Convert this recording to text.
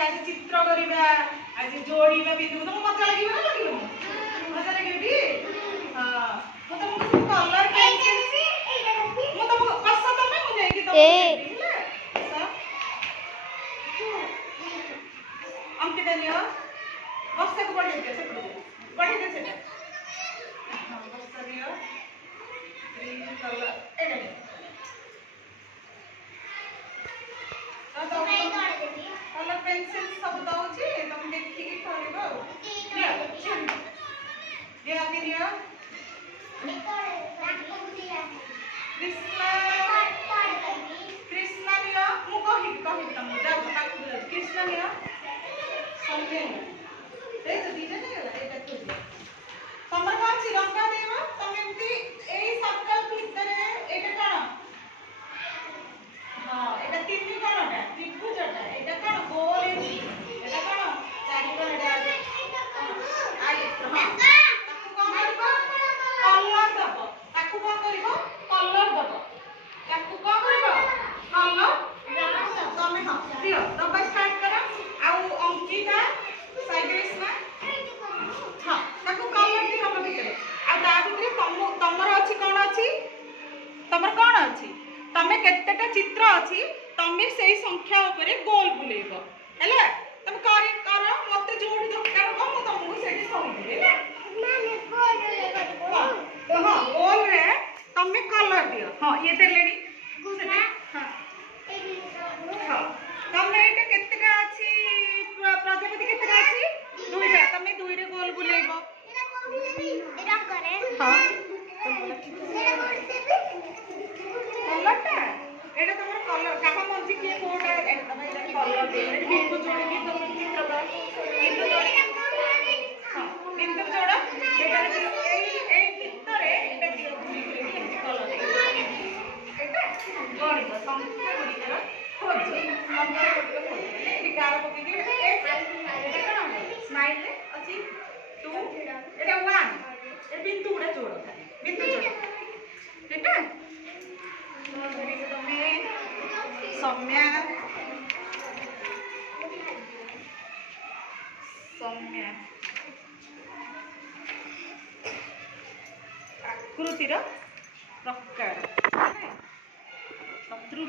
आज चित्र करबा आज जोड़ीबा बिंदु तुमको मजा लागिबो ना लागिबो मजा लागिबो हां तो तुमको कलर पेंसिल मु तुमको कस तमे मु जाई तुमको अंकिता नियो बस्ता को बढ़ी दे सेटा हां बस्ता नियो ग्रीन कलर एडे कलर पेंसिल सब दउची तुम देखि के करबो ये आगे नियो कृष्णा नियो मु कहि तुम जाओ कृष्णा नियो संगे ए तो दीजे ने एटा तो तमर काची रंगा देबो तुम एमती एई सर्कल भीतर एटा कोन हां एटा तीन कोनटा त्रिभुजटा एटा कोन गोल एटी एटा कोन चारि कोनटा आइ हां ताकू कोन करबो कलर दबो ताकू कोन करबो कलर तमे हां दियो तब स्टार्ट करो आउ अंकिता साइक्लिस्ट ना हां ताकू कलर दी हम भीतर आ ता भीतर तमर अछि कोन अछि तमर कोन अछि तमे केतेटा चित्र अछि तमे सेही संख्या ऊपर गोल बुलेबो हैला तमे करो मते जोडी दरकार हो मु तमको सेठी कहबी हैला माने गोल तो हां गोल रे तमे कलर दियो हां ये देलेनी गुना हां हां तमे एटा केतेटा अछि प्रजापति केतेटा अछि दुईटा तमे दुई रे गोल बुलेबो एटा करे हां कलरटा एटा तमर कलर काहा मंजी के कोडा एटा तमे एटा कलर दे बिंदु जोड़ी के तमे चित्र बा बिंदु जोड़ी हां बिंदु जोड़ा एटा ए भितरे एटा दियो बुली कलर एटा गणित संख्या गुडी कर खोज नंबर गुडी खोज एटी कार पके के एटा कोन स्माइल रे अछि 2 एटा 1 ए बिंदु गुडा जोड़ बिंदु जोड़ एटा सम्या आकृतिर प्रकार शत्रु